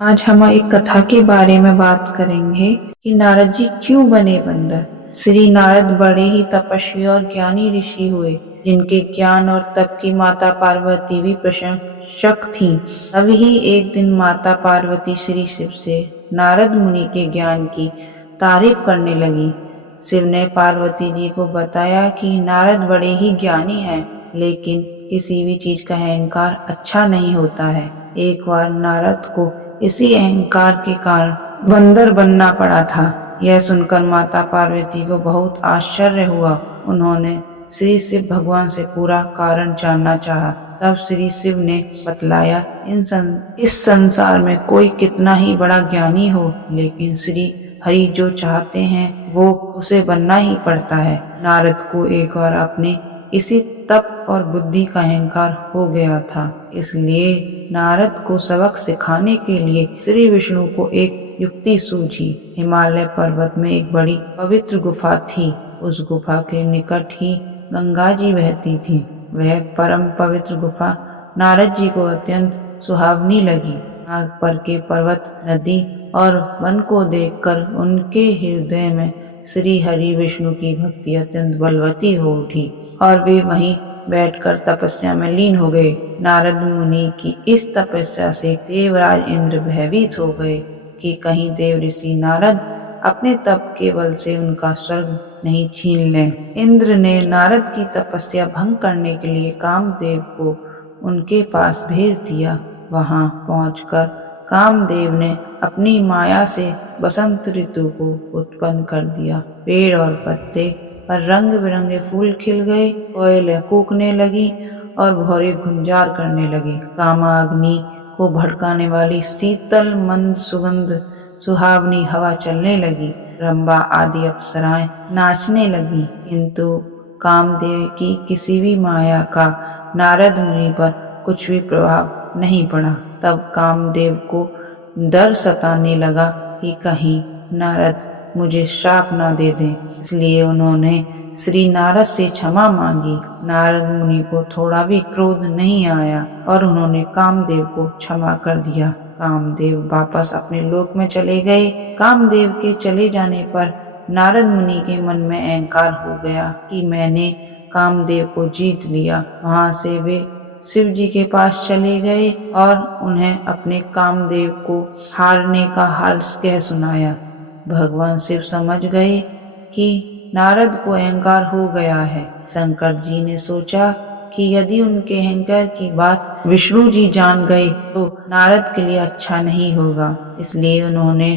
आज हम एक कथा के बारे में बात करेंगे कि नारद जी क्यों बने बंदर। श्री नारद बड़े ही तपस्वी और ज्ञानी ऋषि हुए, जिनके ज्ञान और तप की माता पार्वती भी प्रशंसक थीं। तभी एक दिन माता पार्वती श्री शिव से नारद मुनि के ज्ञान की तारीफ करने लगी। शिव ने पार्वती जी को बताया कि नारद बड़े ही ज्ञानी हैं, लेकिन किसी भी चीज का अहंकार अच्छा नहीं होता है। एक बार नारद को इसी अहंकार के कारण बंदर बनना पड़ा था। यह सुनकर माता पार्वती को बहुत आश्चर्य हुआ। उन्होंने श्री शिव भगवान से पूरा कारण जानना चाहा। तब श्री शिव ने बतलाया, इस संसार में कोई कितना ही बड़ा ज्ञानी हो, लेकिन श्री हरि जो चाहते हैं वो उसे बनना ही पड़ता है। नारद को एक बार अपने इसी तप और बुद्धि का अहंकार हो गया था, इसलिए नारद को सबक सिखाने के लिए श्री विष्णु को एक युक्ति सूझी। हिमालय पर्वत में एक बड़ी पवित्र गुफा थी। उस गुफा के निकट ही गंगा जी बहती थी। वह परम पवित्र गुफा नारद जी को अत्यंत सुहावनी लगी। आग पर के पर्वत, नदी और वन को देखकर उनके हृदय में श्री हरि विष्णु की भक्ति अत्यंत बलवती हो उठी और वे वहीं बैठकर तपस्या में लीन हो गए। नारद मुनि की इस तपस्या से देवराज इंद्र भयभीत हो गए कि कहीं देव ऋषि नारद अपने तप के बल से उनका स्वर्ग नहीं छीन लें। इंद्र ने नारद की तपस्या भंग करने के लिए कामदेव को उनके पास भेज दिया। वहां पहुंचकर कामदेव ने अपनी माया से बसंत ऋतु को उत्पन्न कर दिया। पेड़ और पत्ते पर रंग बिरंगे फूल खिल गए, कोयलें कूकने लगी और भौरे गुंजार करने लगे। कामाग्नि को भड़काने वाली शीतल मंद सुगंध सुहावनी हवा चलने लगी। रंभा आदि अप्सराएं नाचने लगी, किंतु कामदेव की किसी भी माया का नारद मुनि पर कुछ भी प्रभाव नहीं पड़ा। तब कामदेव को डर सताने लगा कि कहीं नारद मुझे श्राप ना दे दें, इसलिए उन्होंने श्री नारद से क्षमा मांगी। नारद मुनि को थोड़ा भी क्रोध नहीं आया और उन्होंने कामदेव को क्षमा कर दिया। कामदेव वापस अपने लोक में चले गए। कामदेव के चले जाने पर नारद मुनि के मन में अहंकार हो गया कि मैंने कामदेव को जीत लिया। वहां से वे शिव जी के पास चले गए और उन्हें अपने कामदेव को हारने का हाल कह सुनाया। भगवान शिव समझ गए कि नारद को अहंकार हो गया है। शंकर जी ने सोचा कि यदि उनके अहंकार की बात विष्णु जी जान गए तो नारद के लिए अच्छा नहीं होगा, इसलिए उन्होंने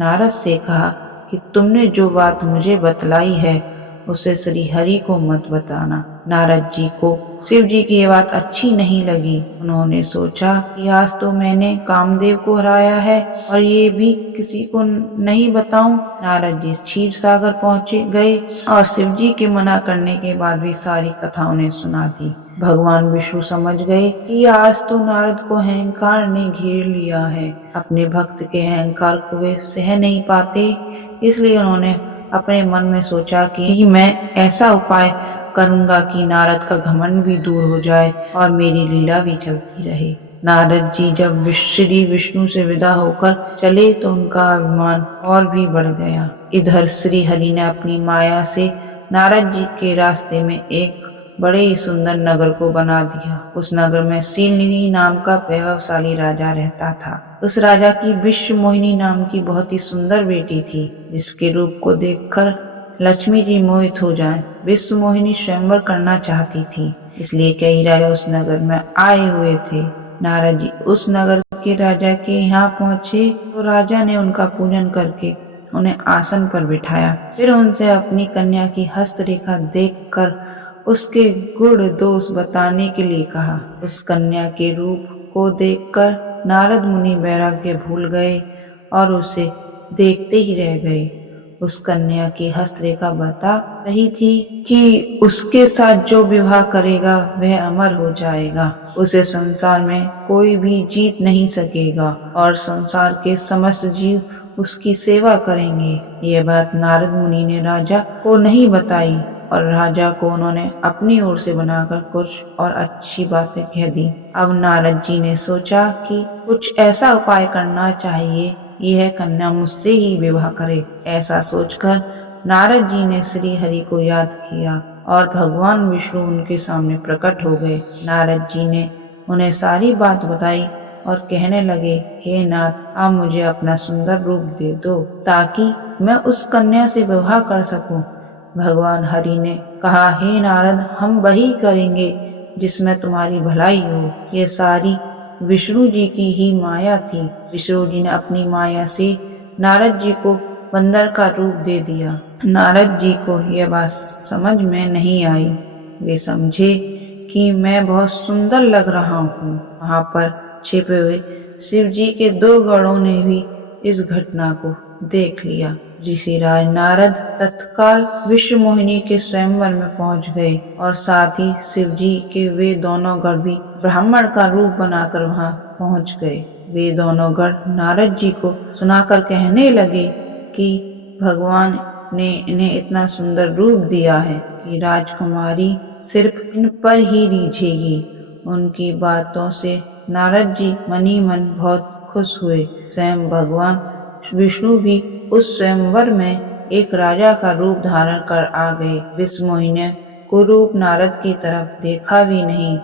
नारद से कहा कि तुमने जो बात मुझे बतलाई है उसे श्री हरि को मत बताना। नारद जी को शिव जी की ये बात अच्छी नहीं लगी। उन्होंने सोचा कि आज तो मैंने कामदेव को हराया है और ये भी किसी को नहीं बताऊं। नारद जी क्षीर सागर पहुँचे गए और शिव जी के मना करने के बाद भी सारी कथा उन्हें सुना दी। भगवान विष्णु समझ गए कि आज तो नारद को अहंकार ने घेर लिया है। अपने भक्त के अहंकार को वे सह नहीं पाते, इसलिए उन्होंने अपने मन में सोचा कि मैं ऐसा उपाय करूंगा कि नारद का घमंड भी दूर हो जाए और मेरी लीला भी चलती रहे। नारद जी जब श्री विष्णु से विदा होकर चले तो उनका अभिमान और भी बढ़ गया। इधर श्री हरि ने अपनी माया से नारद जी के रास्ते में एक बड़े ही सुंदर नगर को बना दिया। उस नगर में शीलनिधि नाम का वैभवशाली राजा रहता था। उस राजा की विश्व मोहिनी नाम की बहुत ही सुंदर बेटी थी, जिसके रूप को देखकर लक्ष्मी जी मोहित हो जाएं। विश्व मोहिनी स्वयंवर करना चाहती थी, इसलिए कई राजा उस नगर में आए हुए थे। नारद जी उस नगर के राजा के यहाँ पहुँचे तो राजा ने उनका पूजन करके उन्हें आसन पर बिठाया। फिर उनसे अपनी कन्या की हस्तरेखा देखकर उसके गुण दोष बताने के लिए कहा। उस कन्या के रूप को देखकर नारद मुनि वैराग्य भूल गए और उसे देखते ही रह गए। उस कन्या की हस्तरेखा बता रही थी कि उसके साथ जो विवाह करेगा वह अमर हो जाएगा, उसे संसार में कोई भी जीत नहीं सकेगा और संसार के समस्त जीव उसकी सेवा करेंगे। यह बात नारद मुनि ने राजा को नहीं बताई। और राजा को उन्होंने अपनी ओर से बनाकर कुछ और अच्छी बातें कह दी। अब नारद जी ने सोचा कि कुछ ऐसा उपाय करना चाहिए, यह कन्या मुझसे ही विवाह करे। ऐसा सोचकर नारद जी ने श्री हरि को याद किया और भगवान विष्णु उनके सामने प्रकट हो गए। नारद जी ने उन्हें सारी बात बताई और कहने लगे, हे नाथ, आप मुझे अपना सुंदर रूप दे दो ताकि मैं उस कन्या से विवाह कर सकूं। भगवान हरि ने कहा, हे नारद, हम वही करेंगे जिसमें तुम्हारी भलाई हो। ये सारी विष्णु जी की ही माया थी। विष्णु जी ने अपनी माया से नारद जी को बंदर का रूप दे दिया। नारद जी को यह बात समझ में नहीं आई। वे समझे कि मैं बहुत सुंदर लग रहा हूँ। वहाँ पर छिपे हुए शिव जी के 2 गणों ने भी इस घटना को देख लिया। ऋषिराज नारद तत्काल विश्व मोहिनी के स्वयंवर में पहुंच गए और साथ ही शिव जी के वे दोनों गण भी ब्राह्मण का रूप बनाकर वहां पहुंच गए। वे दोनों गण नारद जी को सुनाकर कहने लगे कि भगवान ने इन्हें इतना सुंदर रूप दिया है कि राजकुमारी सिर्फ इन पर ही रीझेगी। उनकी बातों से नारद जी मनी मन बहुत खुश हुए। स्वयं भगवान विष्णु भी उस स्वयंवर में एक राजा का रूप धारण कर आ गए। विष्णु ने कुरूप नारद की तरफ देखा भी नहीं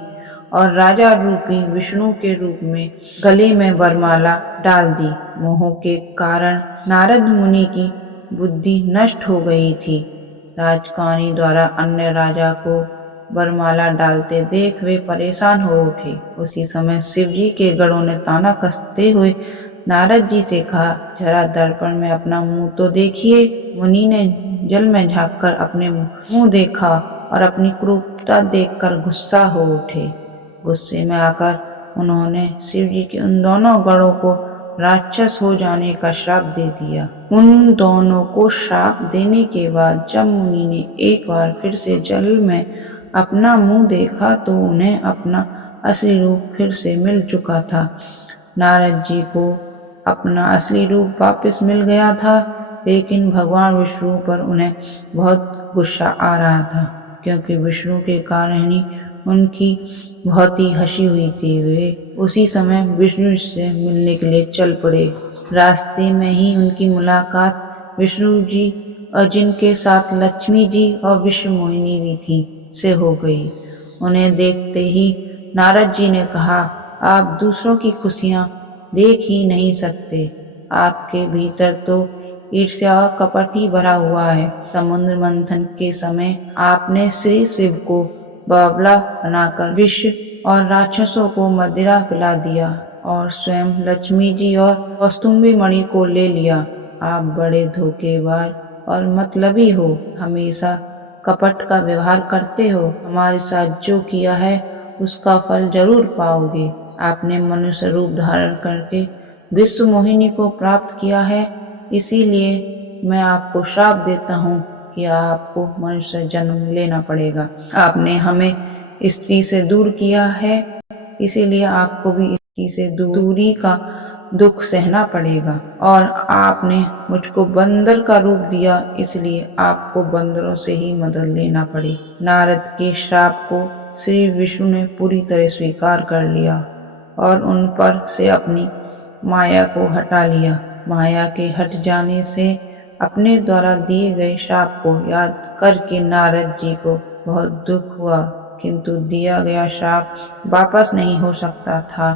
और राजा रूपी विष्णु के रूप में गले में वरमाला डाल दी। मोह के कारण नारद मुनि की बुद्धि नष्ट हो गई थी। राजकुमारी द्वारा अन्य राजा को वरमाला डालते देख वे परेशान हो उठे। उसी समय शिव जी के गणों ने ताना कसते हुए नारद जी से कहा, जरा दर्पण में अपना मुंह तो देखिए। मुनि ने जल में झांककर अपने मुंह देखा और अपनी क्रूरता देखकर गुस्सा हो उठे। गुस्से में आकर उन्होंने शिव जी के उन दोनों गणों को राक्षस हो जाने का श्राप दे दिया। उन दोनों को श्राप देने के बाद जब मुनि ने एक बार फिर से जल में अपना मुंह देखा तो उन्हें अपना असली रूप फिर से मिल चुका था। नारद जी को अपना असली रूप वापस मिल गया था, लेकिन भगवान विष्णु पर उन्हें बहुत गुस्सा आ रहा था, क्योंकि विष्णु के कारण ही उनकी बहुत ही हंसी हुई थी। वे उसी समय विष्णु से मिलने के लिए चल पड़े। रास्ते में ही उनकी मुलाकात विष्णु जी और जिनके साथ लक्ष्मी जी और विश्व मोहिनी भी थी से हो गई। उन्हें देखते ही नारद जी ने कहा, आप दूसरों की खुशियां देख ही नहीं सकते। आपके भीतर तो ईर्ष्या और कपट ही भरा हुआ है। समुद्र मंथन के समय आपने श्री शिव को बावला बनाकर विष और राक्षसों को मदिरा पिला दिया और स्वयं लक्ष्मी जी और कौस्तुम्भी मणि को ले लिया। आप बड़े धोखेबाज और मतलबी हो, हमेशा कपट का व्यवहार करते हो। हमारे साथ जो किया है उसका फल जरूर पाओगे। आपने मनुष्य रूप धारण करके विश्व मोहिनी को प्राप्त किया है, इसीलिए मैं आपको श्राप देता हूँ कि आपको मनुष्य जन्म लेना पड़ेगा। आपने हमें स्त्री से दूर किया है, इसीलिए आपको भी स्त्री से दूरी का दुख सहना पड़ेगा। और आपने मुझको बंदर का रूप दिया, इसलिए आपको बंदरों से ही मदद लेना पड़े। नारद के श्राप को श्री विष्णु ने पूरी तरह स्वीकार कर लिया और उन पर से अपनी माया को हटा लिया। माया के हट जाने से अपने द्वारा दिए गए श्राप को याद करके नारद जी को बहुत दुख हुआ, किंतु दिया गया श्राप वापस नहीं हो सकता था।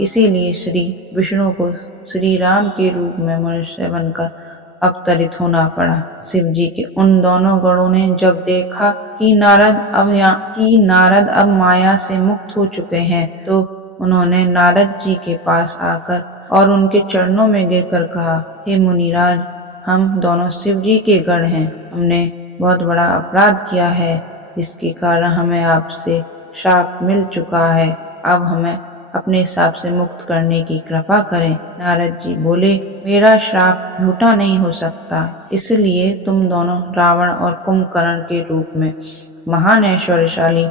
इसीलिए श्री विष्णु को श्री राम के रूप में मनुष्य बनकर अवतरित होना पड़ा। शिव जी के उन दोनों गणों ने जब देखा कि नारद अब माया से मुक्त हो चुके हैं, तो उन्होंने नारद जी के पास आकर और उनके चरणों में गिरकर कहा, हे मुनिराज, हम दोनों शिव जी के गण हैं। हमने बहुत बड़ा अपराध किया है, जिसके कारण हमें आपसे श्राप मिल चुका है। अब हमें अपने श्राप से मुक्त करने की कृपा करें। नारद जी बोले, मेरा श्राप झूठा नहीं हो सकता, इसलिए तुम दोनों रावण और कुंभकर्ण के रूप में महान ऐश्वर्यशाली,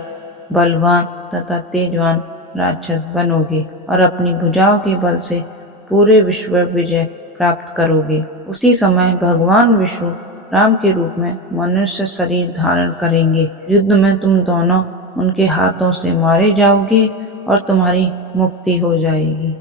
बलवान तथा तेजवान राक्षस बनोगे और अपनी भुजाओं के बल से पूरे विश्व विजय प्राप्त करोगे। उसी समय भगवान विष्णु राम के रूप में मनुष्य शरीर धारण करेंगे। युद्ध में तुम दोनों उनके हाथों से मारे जाओगे और तुम्हारी मुक्ति हो जाएगी।